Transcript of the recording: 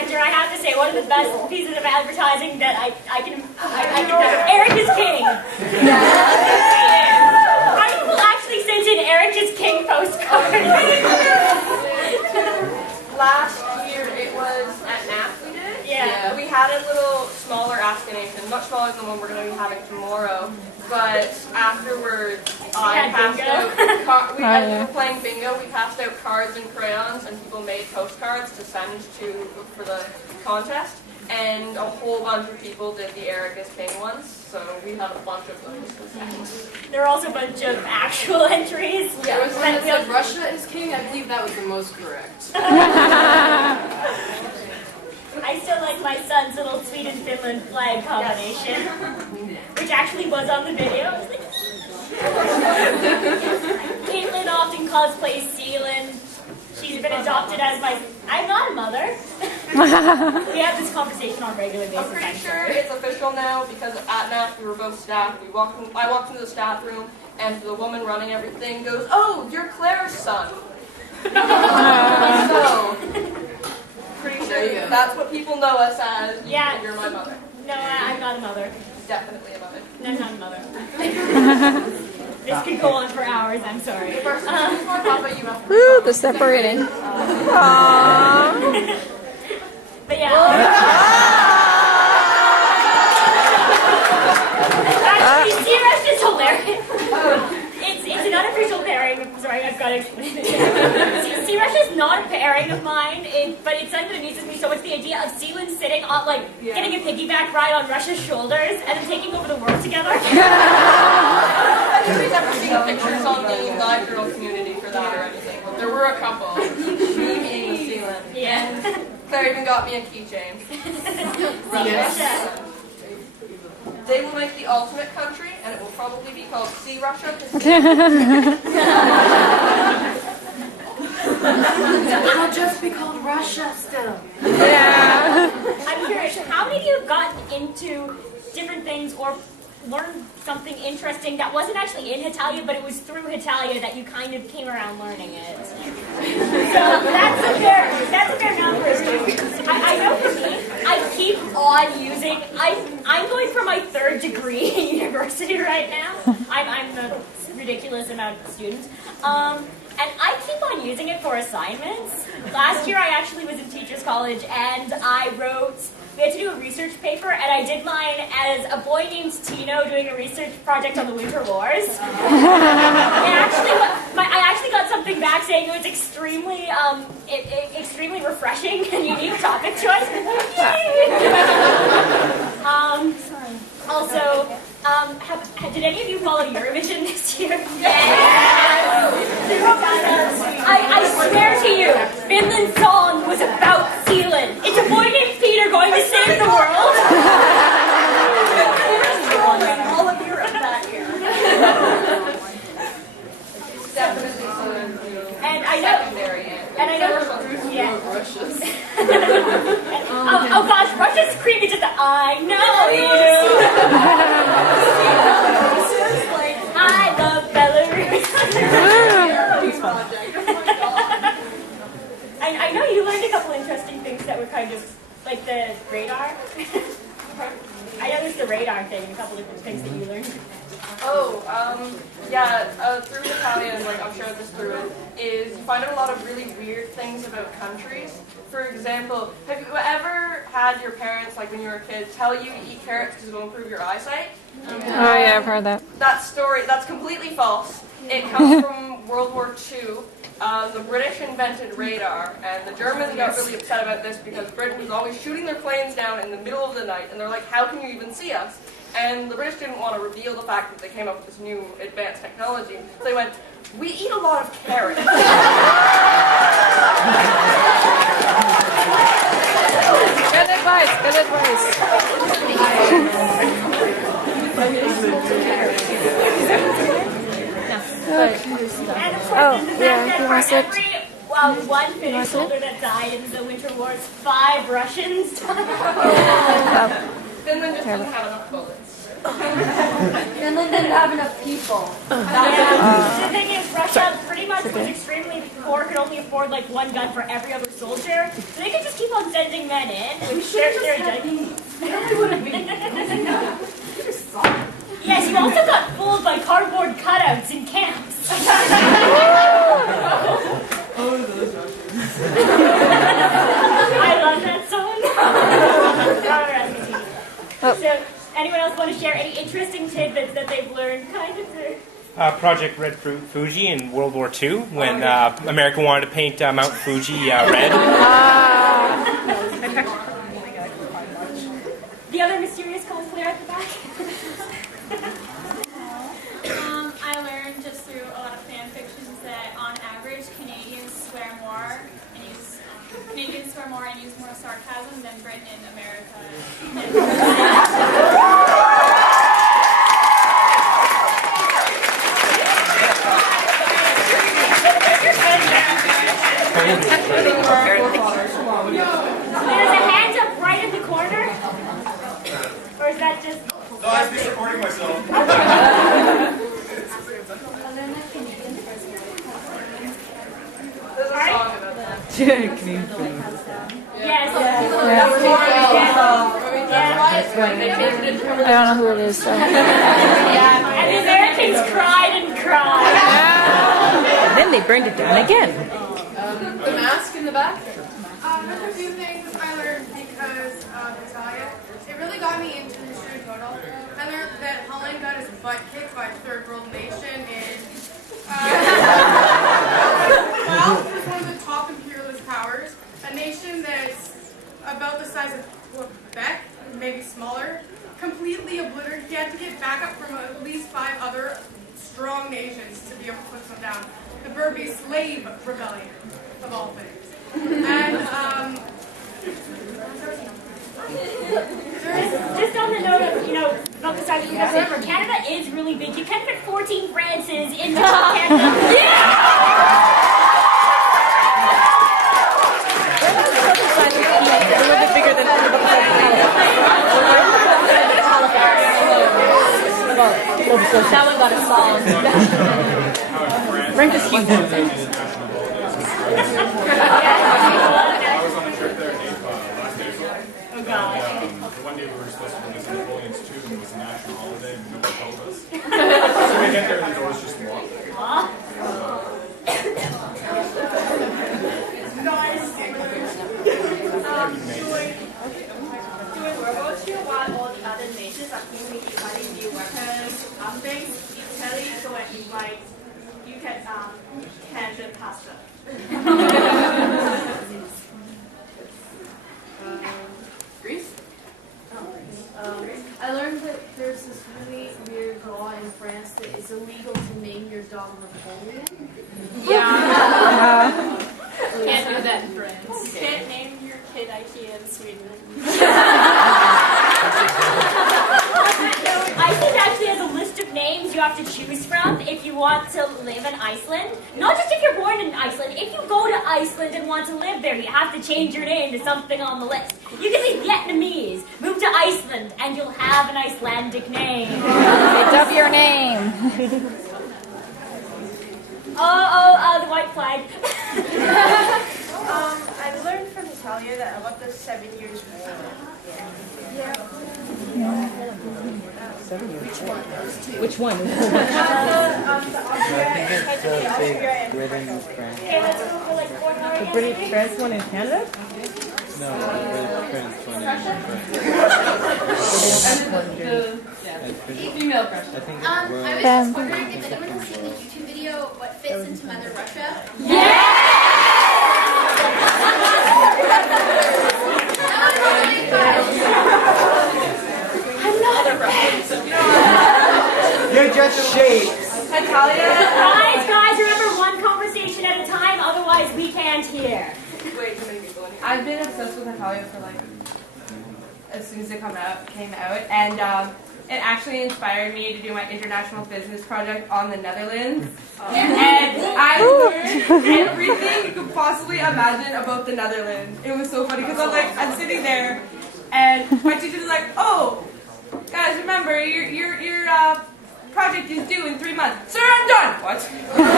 sector, I have to say one of the best pieces of advertising that I can Eric is king. How many people actually sent in Eric is king postcards? Last year it was at NAP we did. Yeah. We had a little smaller Ask-A-Nation, much smaller than the one we're going to be having tomorrow. But afterwards, I passed out. We were playing bingo. We passed out cards and crayons, and people made postcards to send for the contest. And a whole bunch of people did the Eric is King ones, so we had a bunch of those to send. There were also a bunch of actual entries. Yeah, it was when it said Russia is king. I believe that was the most correct. I still like my son's little Sweden-Finland flag combination, which actually was on the video. Caitlin often cosplays Sealand. She's been adopted as I'm not a mother. We have this conversation on a regular basis. I'm pretty sure it's official now because at NAP we were both staff. I walked into the staff room and the woman running everything goes, "Oh, you're Claire's son." So, pretty sure that's what people know us as. Yeah. You're my mother. No, I'm not a mother. Definitely a mother. No, I'm not a mother. This could go on for hours, I'm sorry. Woo, the separating. Aww. But yeah. Actually, C-Rush is hilarious. It's an unofficial pairing. Sorry, I've got to explain it. C-Rush is not a pairing of mine, but it's something that amuses me so much. The idea of Sealand sitting on, getting a piggyback ride on Rush's shoulders and then taking over the world together. Nobody's ever seen pictures on the live journal community for that or anything. There were a couple. Me being Sealand. Yeah. Claire even got me a keychain. Yes. They will make the ultimate country, and it will probably be called Sea Russia. It'll just be called Russia still. Yeah. I'm curious, how many of you have gotten into different things or learned something interesting that wasn't actually in Hetalia, but it was through Hetalia that you kind of came around learning it? So that's a fair number of students. I know for me, I keep on using, I'm going for my 3rd degree in university right now. I'm a ridiculous amount of students. And I keep on using it for assignments. Last year I actually was in Teachers College and we had to do a research paper, and I did mine as a boy named Tino doing a research project on the Winter Wars. I actually got something back saying it was extremely refreshing and unique topic choice. Also, did any of you follow Eurovision this year? Yes! I swear to you, Finland's song was about Sealand. It's a boy named Peter going to save the world. All of Europe that year. Definitely and I know, yeah. Oh gosh, Russia's creepy to the I know you. I love Belarus. I know you learned a couple interesting things that were kind of like the radar. I noticed the radar thing, a couple different things that you learned. Through Italian, I've shared this through it, is you find out a lot of really weird things about countries. For example, have you ever had your parents, when you were a kid, tell you to eat carrots because it will improve your eyesight? Oh yeah, I've heard that. That story, that's completely false. It comes from World War II. The British invented radar, and the Germans got really upset about this because Britain was always shooting their planes down in the middle of the night, and they're like, how can you even see us? And the British didn't want to reveal the fact that they came up with this new advanced technology. So they went, we eat a lot of carrots. Good advice, good advice. And of course, the fact that for every one Finnish soldier that died in the Winter Wars, 5 Russians died. Finland just doesn't have enough bullets. Finland didn't have enough people. The thing is, Russia pretty much was extremely poor, could only afford like one gun for every other soldier. So they could just keep on sending men in. Which Yes, you also got fooled by cardboard cutouts in camps. I love that song. So, anyone else want to share any interesting tidbits that they've learned kind of through? Project Red Fuji in World War II, when America wanted to paint Mount Fuji red. The other mysterious cosplayer at the back? I learned just through a lot of fan fictions that on average Canadians swear more and use more sarcasm than Britain and America. There's a hand up right in the corner? Or is that just... No, I was just recording myself. There's a song about that. Yes. I don't know who it is, so. And the Americans cried and cried. And then they burned it down again. The mask in the back? There's a few things I learned because of Hetalia. It really got me into history in total. I learned that Holland got his butt kicked by a third world nation and well, it was one of the top imperialist powers. A nation that's about the size of Quebec, maybe smaller, completely obliterated. He had to get backup from at least 5 other strong nations to be able to put them down. The Burmese slave rebellion, of all things. And Just on the note of, about the size of the country, Canada is really big. You can fit 14 Frances in Canada. A little bit bigger than That one got a solid. Rank is I was on a trip there in last April. Oh, God. One day we were supposed to release Napoleon's Tomb, and it was a national holiday, and nobody told us. So we get there, and the door's just locked. During World War II, while all the other nations are quickly deciding new weapons, things, Italy go and invite you can the pasta. Greece? I learned that there's this really weird law in France that it's illegal to name your dog Napoleon. Can't do that in France. Can't name your kid IKEA in Sweden. Iceland actually has a list of names you have to choose from if you want to live in Iceland. Not just if you're born in Iceland. If you go to Iceland and want to live there, you have to change your name to something on the list. You can be Vietnamese, move to Iceland, and you'll have an Icelandic name. It's up your name. The white flag. I learned from Hetalia that about the 7 Years' War. Which one? I think it's the big Britain France. Okay, let's go for like 4 more. The British France one in Canada? No, the British France one in Female crush. I think I was Bam. just wondering if anyone's seen the YouTube video, What Fits into Mother Russia? You're just shapes. Guys, remember one conversation at a time, otherwise we can't hear. Way too many people in here. I've been obsessed with Hetalia for as soon as it came out, and it actually inspired me to do my international business project on the Netherlands. And I learned everything you could possibly imagine about the Netherlands. It was so funny because I'm sitting there, and my teacher's like, "Oh, Guys, remember, your project is due in 3 months. Sir, I'm done! What?